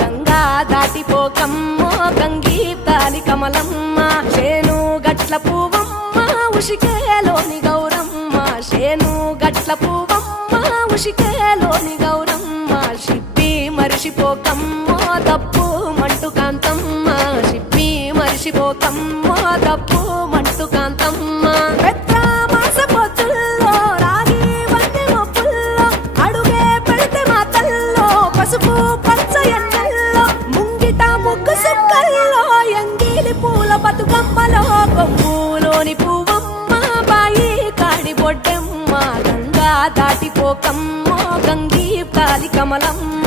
గంగా దాటిపోకమ్మో గంగీతాలి కమలమ్మ శేను గట్ల పువ్వమ్మ ఉషికేలోని గౌరమ్మ శేను గట్ల పువ్వమ్మ ఉషికేలోని గౌరమ్మ షిప్పి మరిషిపోకమ్మో దప్పు మంటు కాంతమ్మ షిప్పి మరిషిపోకమ్మో దప్పు మంటు కాంతమ్మ పెద్ద మాస పొత్తుల్లో రాగి వన్నె మొప్పుల్లో అడుగే పెడితే మా తల్లో పసుపు పచ్చ ఎన్నెల్లో ముంగిట ముగ్గు సుక్కల్లో ఎంగిలి పూల బతుకమ్మలో కొమ్ములోని పువ్వమ్మ బాయి కాడి బొడ్డెమ్మ గంగా దాటిపోకమ్మో గంగీ తాలి కమలమ్మ